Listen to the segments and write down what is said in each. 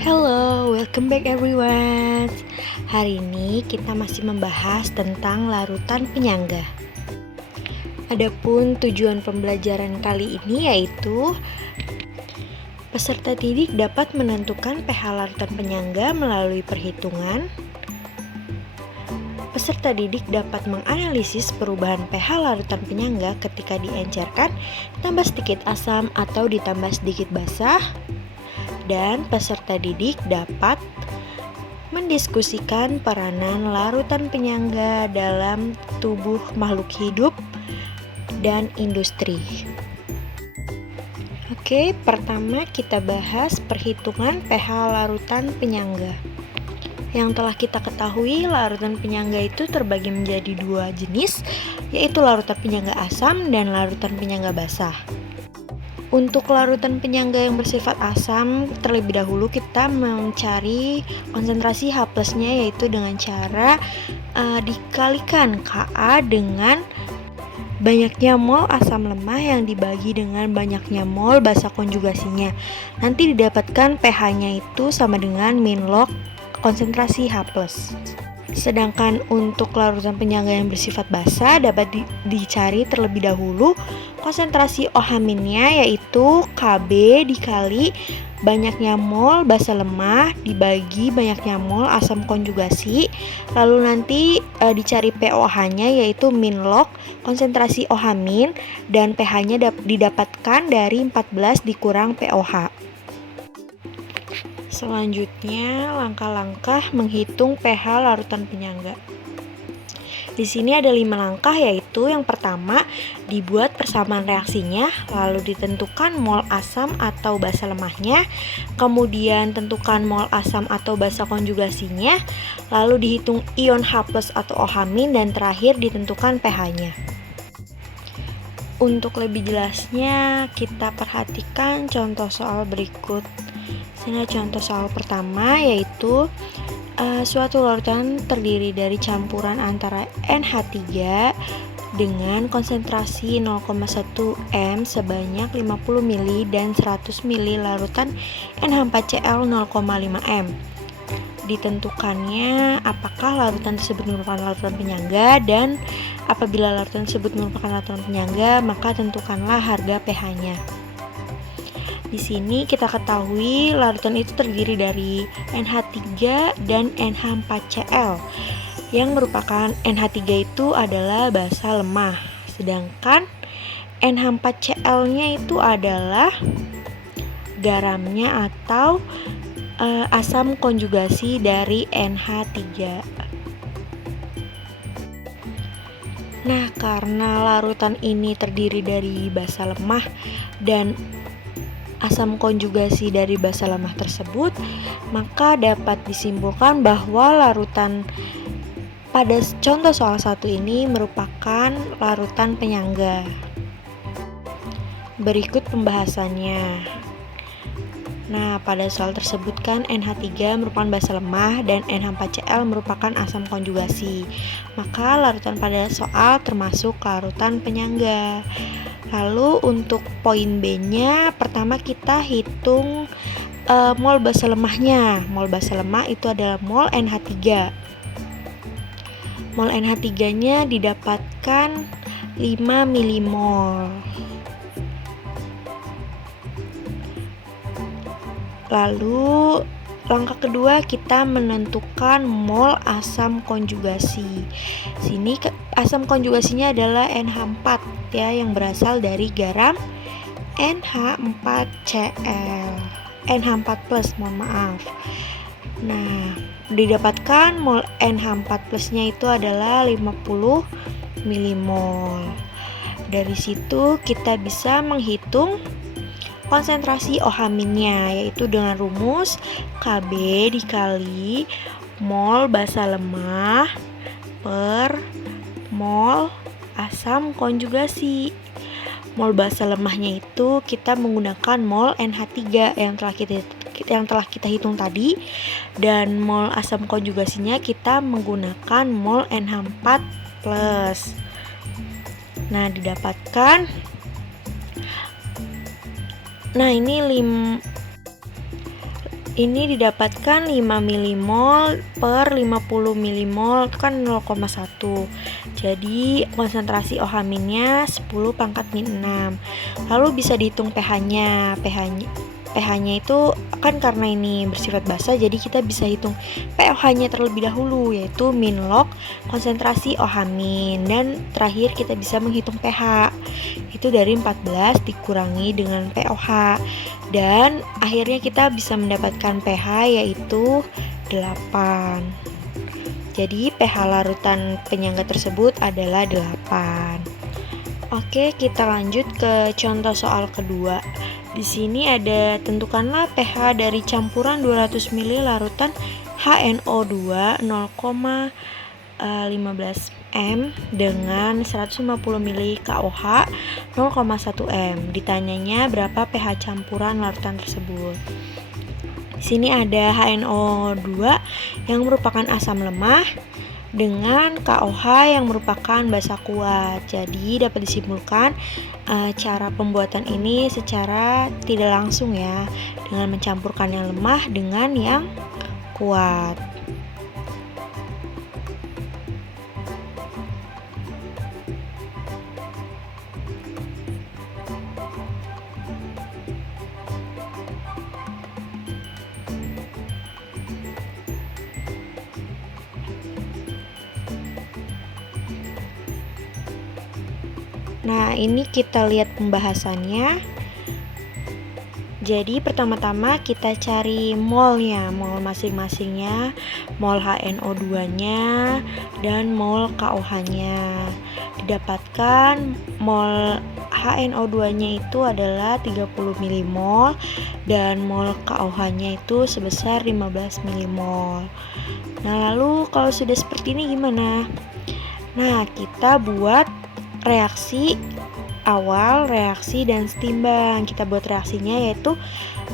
Hello, welcome back everyone. Hari ini kita masih membahas tentang larutan penyangga. Adapun tujuan pembelajaran kali ini yaitu peserta didik dapat menentukan pH larutan penyangga melalui perhitungan. Peserta didik dapat menganalisis perubahan pH larutan penyangga ketika diencerkan, tambah sedikit asam atau ditambah sedikit basah. Dan peserta didik dapat mendiskusikan peranan larutan penyangga dalam tubuh makhluk hidup dan industri. Oke, pertama kita bahas perhitungan pH larutan penyangga. Yang telah kita ketahui, larutan penyangga itu terbagi menjadi dua jenis, yaitu larutan penyangga asam dan larutan penyangga basah. Untuk larutan penyangga yang bersifat asam, terlebih dahulu kita mencari konsentrasi H+-nya yaitu dengan cara dikalikan Ka dengan banyaknya mol asam lemah yang dibagi dengan banyaknya mol basa konjugasinya. Nanti didapatkan pH-nya itu sama dengan min log konsentrasi H+. Sedangkan untuk larutan penyangga yang bersifat basa dapat dicari terlebih dahulu konsentrasi OH-nya yaitu Kb dikali banyaknya mol basa lemah dibagi banyaknya mol asam konjugasi. Lalu nanti dicari POH-nya yaitu min log konsentrasi OH- dan pH-nya didapatkan dari 14 dikurang POH. Selanjutnya, langkah-langkah menghitung pH larutan penyangga. Di sini ada 5 langkah, yaitu yang pertama, dibuat persamaan reaksinya, lalu ditentukan mol asam atau basa lemahnya, kemudian tentukan mol asam atau basa konjugasinya, lalu dihitung ion H+ atau OH- dan terakhir ditentukan pH-nya. Untuk lebih jelasnya, kita perhatikan contoh soal berikut. Sini contoh soal pertama yaitu suatu larutan terdiri dari campuran antara NH3 dengan konsentrasi 0,1 m sebanyak 50 ml dan 100 ml larutan NH4Cl 0,5 m. Ditentukannya apakah larutan tersebut merupakan larutan penyangga, dan apabila larutan tersebut merupakan larutan penyangga maka tentukanlah harga pH-nya. Di sini kita ketahui larutan itu terdiri dari NH3 dan NH4Cl. Yang merupakan NH3 itu adalah basa lemah, sedangkan NH4Cl-nya itu adalah garamnya atau asam konjugasi dari NH3. Nah, karena larutan ini terdiri dari basa lemah dan asam konjugasi dari basa lemah tersebut, maka dapat disimpulkan bahwa larutan pada contoh soal 1 ini merupakan larutan penyangga. Berikut pembahasannya. Nah, pada soal tersebut kan NH3 merupakan basa lemah dan NH4Cl merupakan asam konjugasi. Maka larutan pada soal termasuk larutan penyangga. Lalu untuk poin B-nya, pertama kita hitung mol basa lemahnya. Mol basa lemah itu adalah mol NH3. Mol NH3-nya didapatkan 5 milimol. Lalu langkah kedua kita menentukan mol asam konjugasi. Sini asam konjugasinya adalah NH4 ya, yang berasal dari garam NH4Cl. NH4+, mohon maaf. Nah, didapatkan mol NH4+-nya itu adalah 50 milimol. Dari situ kita bisa menghitung konsentrasi OH-nya, yaitu dengan rumus Kb dikali mol basa lemah per mol asam konjugasi. Mol basa lemahnya itu kita menggunakan mol NH3 yang telah kita hitung tadi, dan mol asam konjugasinya kita menggunakan mol NH4+. Nah, didapatkan. Nah, ini Ini didapatkan 5 milimol per 50 milimol, itu kan 0,1. Jadi konsentrasi OH-nya 10 pangkat min 6. Lalu bisa dihitung pH-nya. pH-nya itu kan karena ini bersifat basa, jadi kita bisa hitung pOH-nya terlebih dahulu, yaitu min log konsentrasi OH min, dan terakhir kita bisa menghitung pH. Itu dari 14 dikurangi dengan pOH, dan akhirnya kita bisa mendapatkan pH yaitu 8. Jadi pH larutan penyangga tersebut adalah 8. Oke, kita lanjut ke contoh soal kedua. Di sini ada tentukanlah pH dari campuran 200 ml larutan HNO2 0,15 m dengan 150 ml KOH 0,1 m. Ditanyanya berapa pH campuran larutan tersebut. Di sini ada HNO2 yang merupakan asam lemah dengan KOH yang merupakan basa kuat. Jadi dapat disimpulkan cara pembuatan ini secara tidak langsung ya, dengan mencampurkan yang lemah dengan yang kuat. Nah, ini kita lihat pembahasannya. Jadi pertama-tama kita cari molnya, mol masing-masingnya, mol HNO2-nya dan mol KOH-nya. Didapatkan mol HNO2-nya itu adalah 30 milimol dan mol KOH-nya itu sebesar 15 milimol. Nah, lalu kalau sudah seperti ini gimana? Nah, kita buat reaksi awal, reaksi, dan setimbang. Kita buat reaksinya yaitu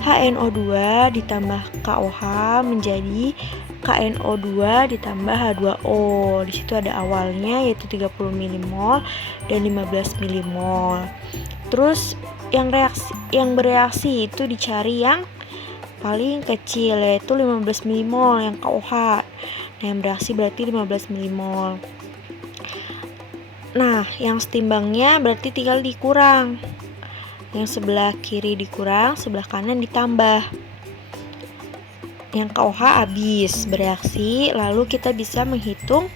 HNO2 ditambah KOH menjadi KNO2 ditambah H2O. Di situ ada awalnya yaitu 30 milimol dan 15 milimol. Terus yang bereaksi itu dicari yang paling kecil yaitu 15 milimol yang KOH. Nah, yang bereaksi berarti 15 milimol. Nah, yang setimbangnya berarti tinggal dikurang. Yang sebelah kiri dikurang, sebelah kanan ditambah. Yang KOH habis bereaksi, lalu kita bisa menghitung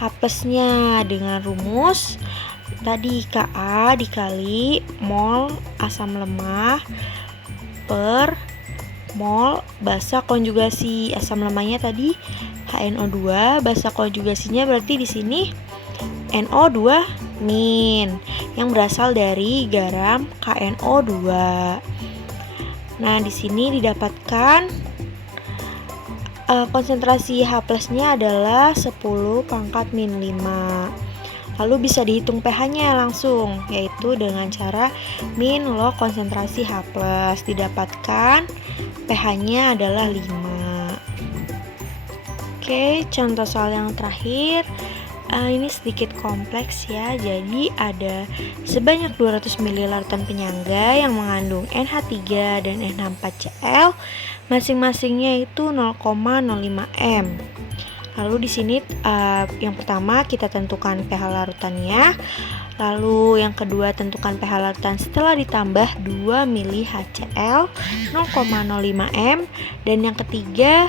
H+-nya dengan rumus tadi Ka dikali mol asam lemah per mol basa konjugasi. Asam lemahnya tadi HNO2, basa konjugasinya berarti di sini NO2 min yang berasal dari garam KNO2. Nah, di sini didapatkan konsentrasi H+-nya adalah 10 pangkat min 5. Lalu bisa dihitung pH-nya langsung, yaitu dengan cara min log konsentrasi H+. Didapatkan pH-nya adalah 5. Oke, contoh soal yang terakhir. Ini sedikit kompleks ya. Jadi ada sebanyak 200 ml larutan penyangga yang mengandung NH3 dan NH4Cl, masing-masingnya itu 0,05 m. Lalu di sini yang pertama kita tentukan pH larutannya. Lalu yang kedua tentukan pH larutan setelah ditambah 2 mili HCl 0,05 m, dan yang ketiga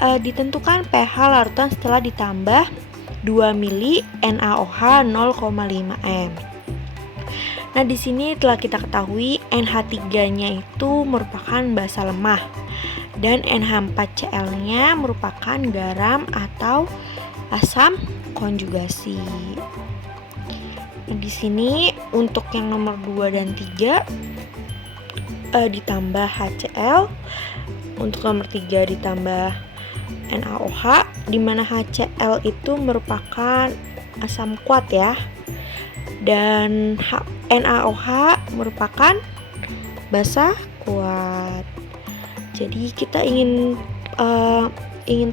ditentukan pH larutan setelah ditambah 2 mili NaOH 0,5 m. Nah, di sini telah kita ketahui NH3-nya itu merupakan basa lemah dan NH4Cl-nya merupakan garam atau asam konjugasi. Nah, di sini untuk yang nomor 2 dan 3 ditambah HCl, untuk nomor 3 ditambah NaOH, di mana HCl itu merupakan asam kuat ya, dan NaOH merupakan basa kuat. Jadi kita ingin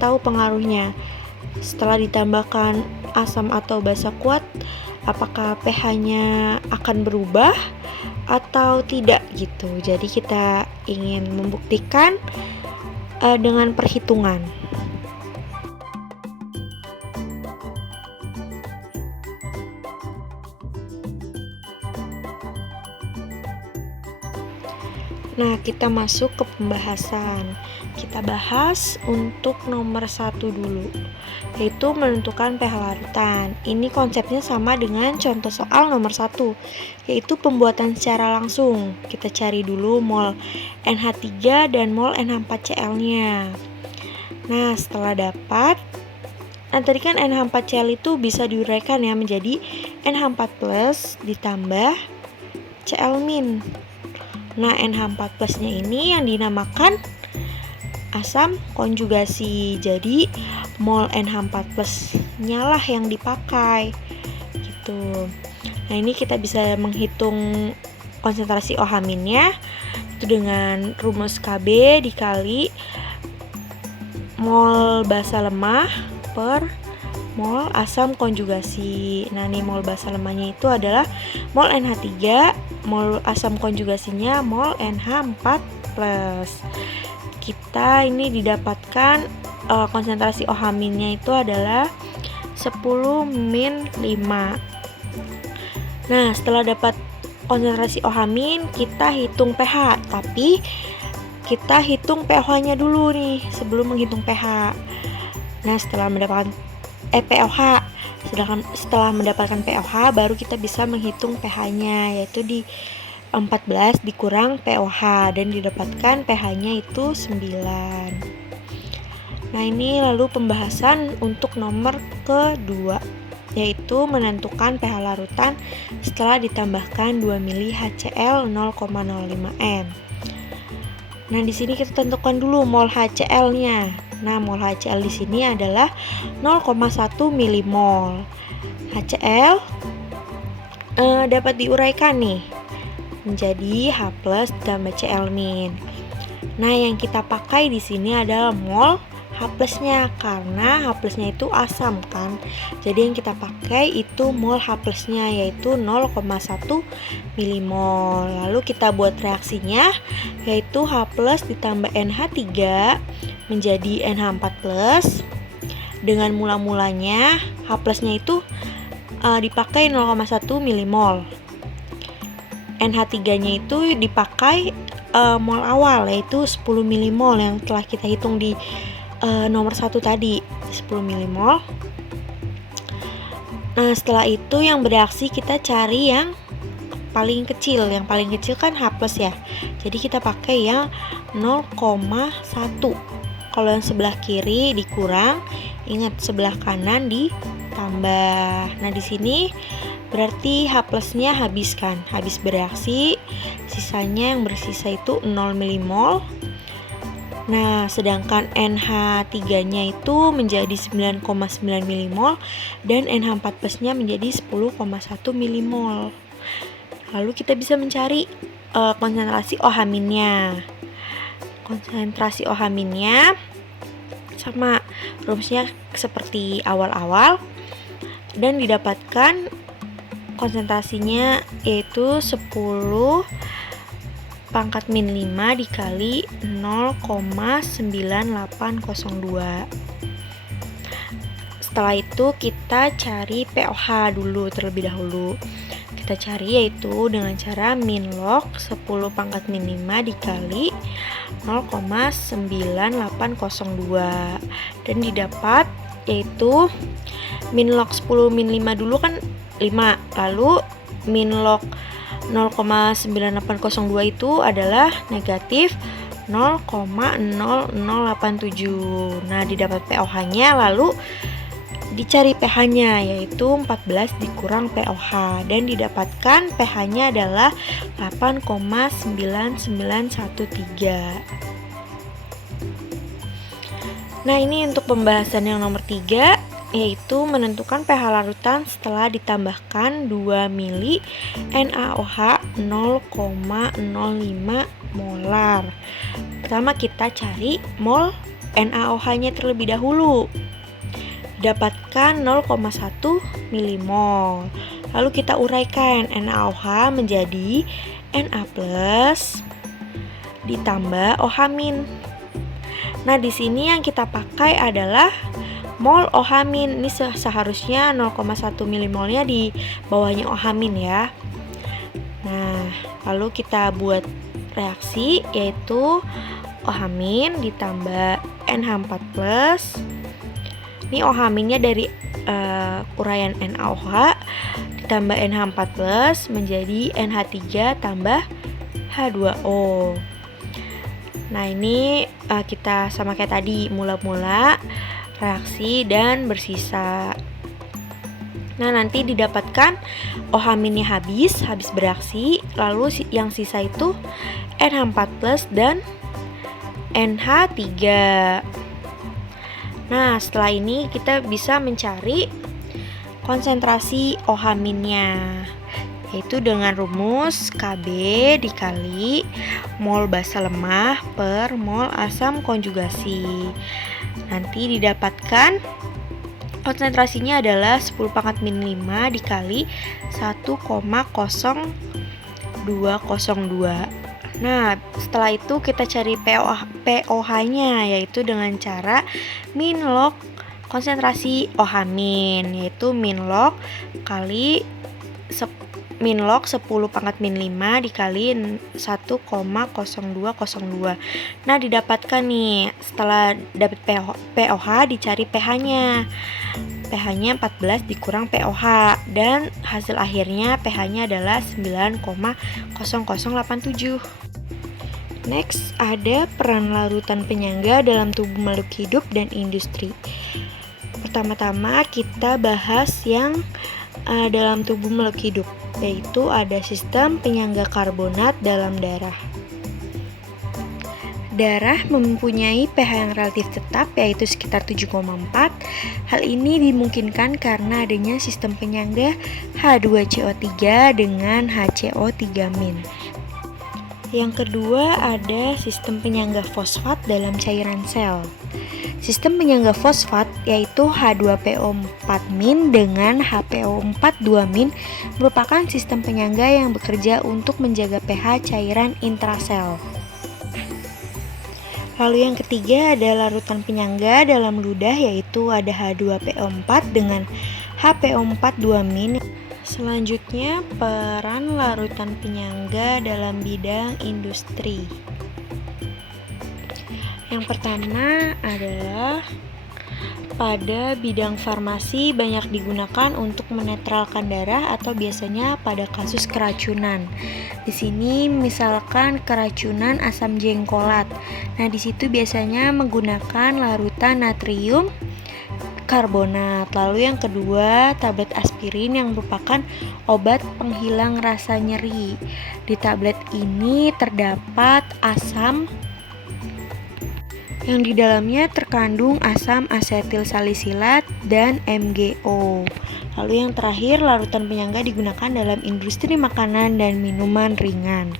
tahu pengaruhnya setelah ditambahkan asam atau basa kuat, apakah pH-nya akan berubah atau tidak gitu. Jadi kita ingin membuktikan dengan perhitungan. Nah, kita masuk ke pembahasan. Kita bahas untuk nomor 1 dulu, yaitu menentukan pH larutan. Ini konsepnya sama dengan contoh soal nomor 1, yaitu pembuatan secara langsung. Kita cari dulu mol NH3 dan mol NH4Cl-nya. Nah, setelah dapat, tadi kan NH4Cl itu bisa diuraikan ya menjadi NH4+ ditambah Cl-. Nah, NH4+ nya ini yang dinamakan asam konjugasi. Jadi, mol NH4+ nya lah yang dipakai. Gitu. Nah, ini kita bisa menghitung konsentrasi OH-nya itu dengan rumus Kb dikali mol basa lemah per mol asam konjugasi. Nah, nih mol basa lemahnya itu adalah mol NH3, mol asam konjugasinya mol NH4+. Kita ini didapatkan konsentrasi OH-nya itu adalah 10-5. Nah, setelah dapat konsentrasi OH-, kita hitung pH, tapi kita hitung pH-nya dulu nih sebelum menghitung pH. Nah, setelah mendapatkan setelah mendapatkan pOH baru kita bisa menghitung pH-nya, yaitu di 14 dikurang pOH dan didapatkan pH-nya itu 9. Nah, ini lalu pembahasan untuk nomor kedua, yaitu menentukan pH larutan setelah ditambahkan 2 mili HCl 0,05 m. Nah, di sini kita tentukan dulu mol HCl-nya. Nah, mol HCl di sini adalah 0,1 milimol. HCl dapat diuraikan nih menjadi H+ ditambah Cl-. Nah, yang kita pakai di sini adalah mol H+-nya karena H+-nya itu asam kan. Jadi yang kita pakai itu mol H+-nya yaitu 0,1 milimol. Lalu kita buat reaksinya yaitu H+ ditambah NH3 menjadi NH4+. Dengan mula-mulanya H+-nya itu dipakai 0,1 milimol. NH3-nya itu dipakai mol awal yaitu 10 milimol yang telah kita hitung di nomor 1 tadi, 10 milimol. Nah, setelah itu yang bereaksi kita cari yang paling kecil. Yang paling kecil kan H+ ya. Jadi kita pakai yang 0,1. Kalau yang sebelah kiri dikurang, ingat sebelah kanan ditambah. Nah, di sini berarti H+-nya habis kan, habis bereaksi. Sisanya yang bersisa itu 0 milimol. Nah, sedangkan NH3-nya itu menjadi 9,9 milimol dan NH4+-nya menjadi 10,1 milimol. Lalu kita bisa mencari konsentrasi OH-nya. Konsentrasi OH-nya sama rumusnya seperti awal-awal dan didapatkan konsentrasinya yaitu 10 pangkat min 5 dikali 0,9802. Setelah itu kita cari pOH dulu terlebih dahulu. Kita cari yaitu dengan cara min log 10 pangkat min 5 dikali 0,9802 dan didapat yaitu min log 10 min 5 dulu kan 5, lalu min log 0,9802 itu adalah negatif 0,0087. Nah, didapat pOH-nya lalu dicari pH-nya yaitu 14 dikurang pOH dan didapatkan pH-nya adalah 8,9913. Nah, ini untuk pembahasan yang nomor 3, yaitu menentukan pH larutan setelah ditambahkan 2 mili NaOH 0,05 molar. Pertama kita cari mol NaOH-nya terlebih dahulu. Dapatkan 0,1 milimol. Lalu kita uraikan NaOH menjadi Na+ ditambah OH-. Nah, di sini yang kita pakai adalah mol OH-. Ini seharusnya 0,1 milimolnya di bawahnya OH- ya. Nah, lalu kita buat reaksi, yaitu OH- ditambah NH4+. Ini OH-nya dari uraian NaOH ditambah NH4+ menjadi NH3 tambah H2O. Nah, ini kita sama kayak tadi, mula-mula, reaksi, dan bersisa. Nah, nanti didapatkan OH-nya habis bereaksi, lalu yang sisa itu NH4+ dan NH3. Nah, setelah ini kita bisa mencari konsentrasi OH-nya, yaitu dengan rumus Kb dikali mol basa lemah per mol asam konjugasi. Nanti didapatkan konsentrasinya adalah 10⁻⁵ dikali 1,0202. Nah, setelah itu kita cari pOH-nya, yaitu dengan cara min log konsentrasi OH-, yaitu min log kali min log 10⁻⁵ dikali 1,0202. Nah, didapatkan nih, setelah dapat pOH dicari pH-nya. pH-nya 14 dikurang pOH, dan hasil akhirnya pH-nya adalah 9,0087. Next, ada peran larutan penyangga dalam tubuh makhluk hidup dan industri. Pertama-tama kita bahas yang dalam tubuh makhluk hidup, yaitu ada sistem penyangga karbonat dalam darah. Darah mempunyai pH yang relatif tetap, yaitu sekitar 7,4. Hal ini dimungkinkan karena adanya sistem penyangga H2CO3 dengan HCO3-. Yang kedua, ada sistem penyangga fosfat dalam cairan sel. Sistem penyangga fosfat yaitu H2PO4- dengan HPO42- merupakan sistem penyangga yang bekerja untuk menjaga pH cairan intrasel. Lalu yang ketiga ada larutan penyangga dalam ludah, yaitu ada H2PO4 dengan HPO42-. Selanjutnya, peran larutan penyangga dalam bidang industri. Yang pertama adalah pada bidang farmasi banyak digunakan untuk menetralkan darah atau biasanya pada kasus keracunan. Di sini misalkan keracunan asam jengkolat. Nah, di situ biasanya menggunakan larutan natrium karbonat. Lalu yang kedua, tablet aspirin yang merupakan obat penghilang rasa nyeri. Di tablet ini terdapat asam yang di dalamnya terkandung asam asetil salisilat dan MgO. Lalu yang terakhir, larutan penyangga digunakan dalam industri makanan dan minuman ringan.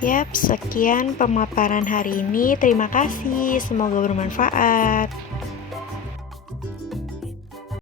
Yap, sekian pemaparan hari ini. Terima kasih, semoga bermanfaat.